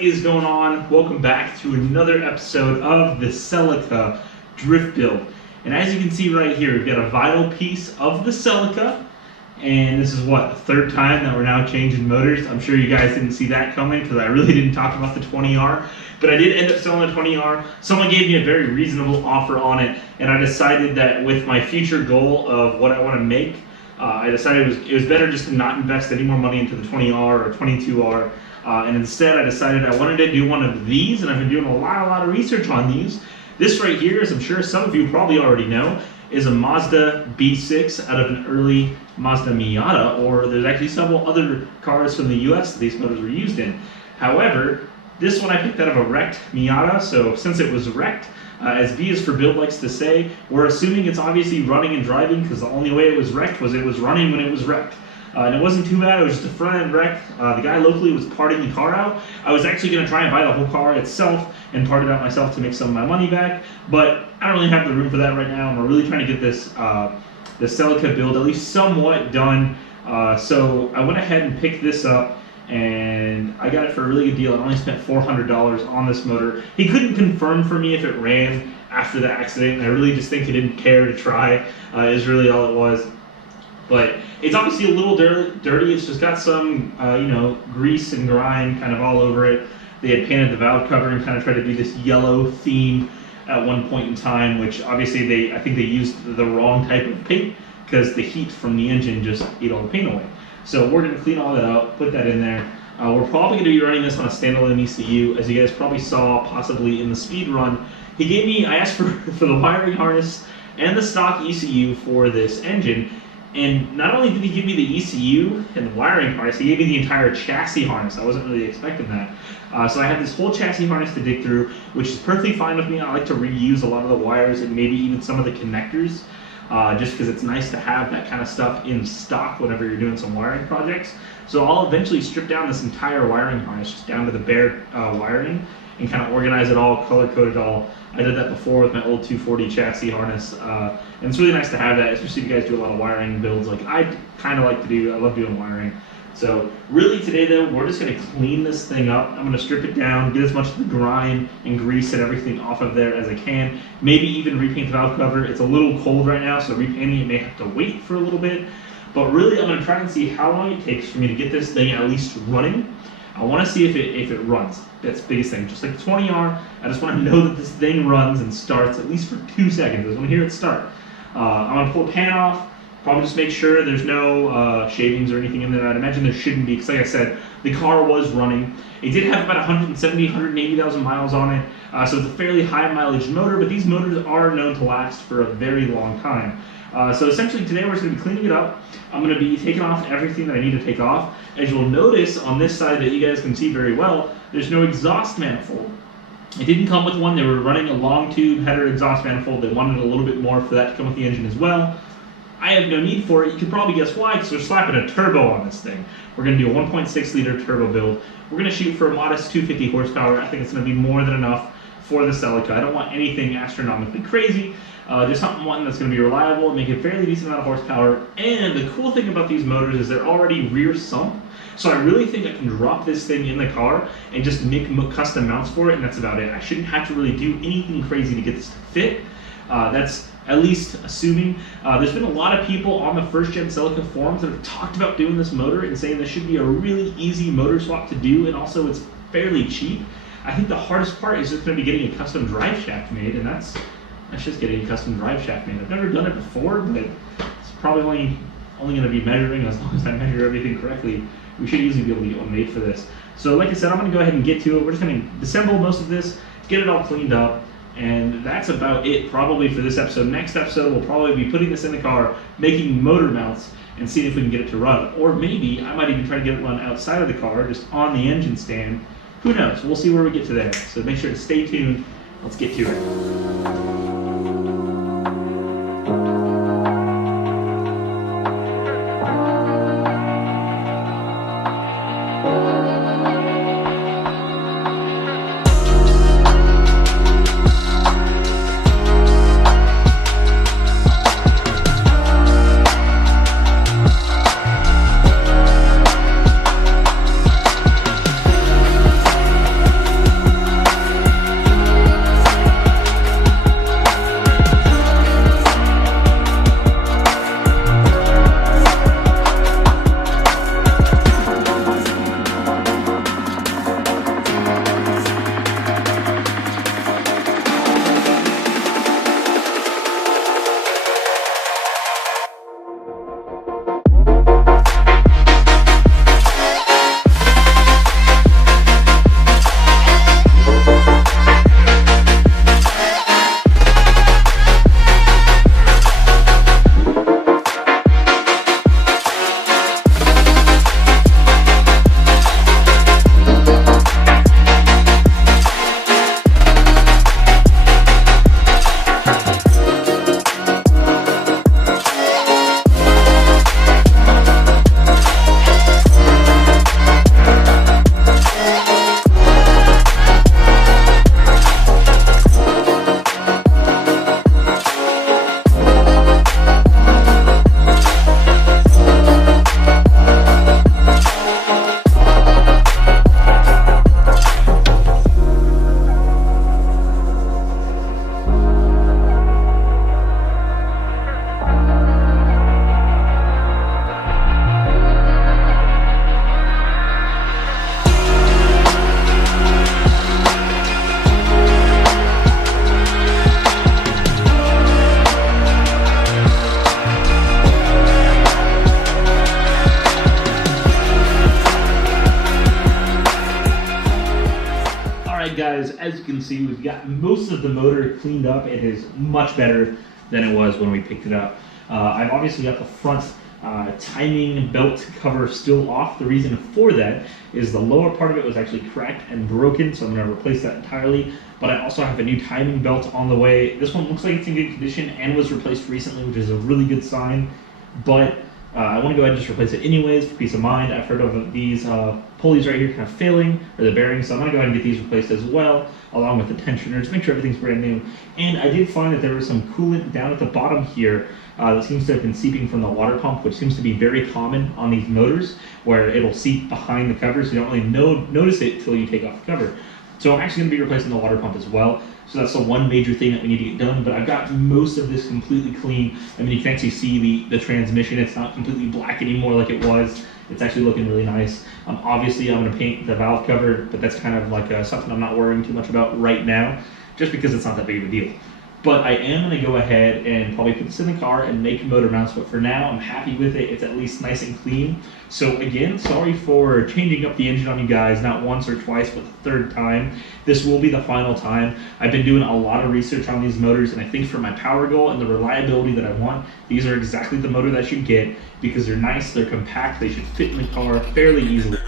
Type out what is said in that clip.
What is going on? Welcome back to another episode of the Celica drift build. And as you can see right here, we've got a vinyl piece of the Celica. And this is what, the third time that we're now changing motors. I'm sure you guys didn't see that coming because I really didn't talk about the 20R. But I did end up selling the 20R. Someone gave me a very reasonable offer on it. And I decided that with my future goal of what I want to make, I decided it was better just to not invest any more money into the 20R or 22R. And instead I decided I wanted to do one of these, and I've been doing a lot of research on these. This right here, as I'm sure some of you probably already know, is a Mazda B6 out of an early Mazda Miata, or there's actually several other cars from the US that these motors were used in. However, this one I picked out of a wrecked Miata, so since it was wrecked, as B is for Build likes to say, we're assuming it's obviously running and driving because the only way it was wrecked was it was running when it was wrecked. And it wasn't too bad, it was just a front end wreck. The guy locally was parting the car out. I was actually going to try and buy the whole car itself and part it out myself to make some of my money back, but I don't really have the room for that right now, and we're really trying to get this the Celica build at least somewhat done. So I went ahead and picked this up, and I got it for a really good deal. I only spent $400 on this motor. He couldn't confirm for me if it ran after the accident, and I really just think he didn't care to try, is really all it was. But it's obviously a little dirty. It's just got some, grease and grime kind of all over it. They had painted the valve cover and kind of tried to do this yellow theme at one point in time, which obviously I think they used the wrong type of paint because the heat from the engine just ate all the paint away. So we're going to clean all that out, put that in there. We're probably going to be running this on a standalone ECU, as you guys probably saw possibly in the speed run. I asked for the wiring harness and the stock ECU for this engine. And not only did he give me the ECU and the wiring harness, he gave me the entire chassis harness. I wasn't really expecting that. So I have this whole chassis harness to dig through, which is perfectly fine with me. I like to reuse a lot of the wires and maybe even some of the connectors, just because it's nice to have that kind of stuff in stock whenever you're doing some wiring projects. So I'll eventually strip down this entire wiring harness, just down to the bare wiring, and kind of organize it all, color code it all. I did that before with my old 240 chassis harness, and it's really nice to have that, especially if you guys do a lot of wiring builds like I kind of like to do. I love doing wiring. So really today though, we're just going to clean this thing up. I'm going to strip it down, get as much of the grime and grease and everything off of there as I can. Maybe even repaint the valve cover. It's a little cold right now, so repainting it may have to wait for a little bit. But really I'm going to try and see how long it takes for me to get this thing at least running. I want to see if it runs. That's the biggest thing. Just like the 20R, I just want to know that this thing runs and starts at least for 2 seconds. I just want to hear it start. I'm going to pull the pan off, probably just make sure there's no shavings or anything in there. I'd imagine there shouldn't be, because like I said, the car was running. It did have about 170, 180,000 miles on it, so it's a fairly high mileage motor, but these motors are known to last for a very long time. So essentially today we're just going to be cleaning it up. I'm going to be taking off everything that I need to take off. As you'll notice on this side that you guys can see very well, there's no exhaust manifold. It didn't come with one. They were running a long tube header exhaust manifold. They wanted a little bit more for that to come with the engine as well. I have no need for it. You can probably guess why, because we're slapping a turbo on this thing. We're going to do a 1.6 liter turbo build. We're going to shoot for a modest 250 horsepower. I think it's going to be more than enough for the Celica. I don't want anything astronomically crazy. Just one that's going to be reliable, make a fairly decent amount of horsepower. And the cool thing about these motors is they're already rear sump. So I really think I can drop this thing in the car and just make custom mounts for it, and that's about it. I shouldn't have to really do anything crazy to get this to fit. That's at least assuming. There's been a lot of people on the first gen Celica forums that have talked about doing this motor and saying this should be a really easy motor swap to do, and also it's fairly cheap. I think the hardest part is just going to be getting a custom drive shaft made, and that's just getting a custom drive shaft made. I've never done it before, but it's probably only going to be measuring as long as I measure everything correctly. We should easily be able to get one made for this. So like I said, I'm going to go ahead and get to it. We're just going to disassemble most of this, get it all cleaned up, and that's about it probably for this episode. Next episode, we'll probably be putting this in the car, making motor mounts, and seeing if we can get it to run. Or maybe I might even try to get it run outside of the car, just on the engine stand. Who knows? We'll see where we get to there. So make sure to stay tuned. Let's get to it. as you can see, we've got most of the motor cleaned up. It is much better than it was when we picked it up. I've obviously got the front timing belt cover still off. The reason for that is the lower part of it was actually cracked and broken, so I'm going to replace that entirely. But I also have a new timing belt on the way. This one looks like it's in good condition and was replaced recently, which is a really good sign. But I want to go ahead and just replace it anyways for peace of mind. I've heard of these pulleys right here kind of failing, or the bearings, so I'm going to go ahead and get these replaced as well, along with the tensioners, make sure everything's brand new. And I did find that there was some coolant down at the bottom here that seems to have been seeping from the water pump, which seems to be very common on these motors, where it'll seep behind the cover, so you don't really notice it until you take off the cover. So I'm actually going to be replacing the water pump as well. So that's the one major thing that we need to get done, but I've got most of this completely clean. I mean, you can actually see the transmission. It's not completely black anymore like it was. It's actually looking really nice. Obviously, I'm going to paint the valve cover, but that's kind of like something I'm not worrying too much about right now, just because it's not that big of a deal. But I am going to go ahead and probably put this in the car and make motor mounts, but for now I'm happy with it. It's at least nice and clean. So again, sorry for changing up the engine on you guys, not once or twice, but the third time. This will be the final time. I've been doing a lot of research on these motors, and I think for my power goal and the reliability that I want, these are exactly the motor that I should get, because they're nice, they're compact, they should fit in the car fairly easily.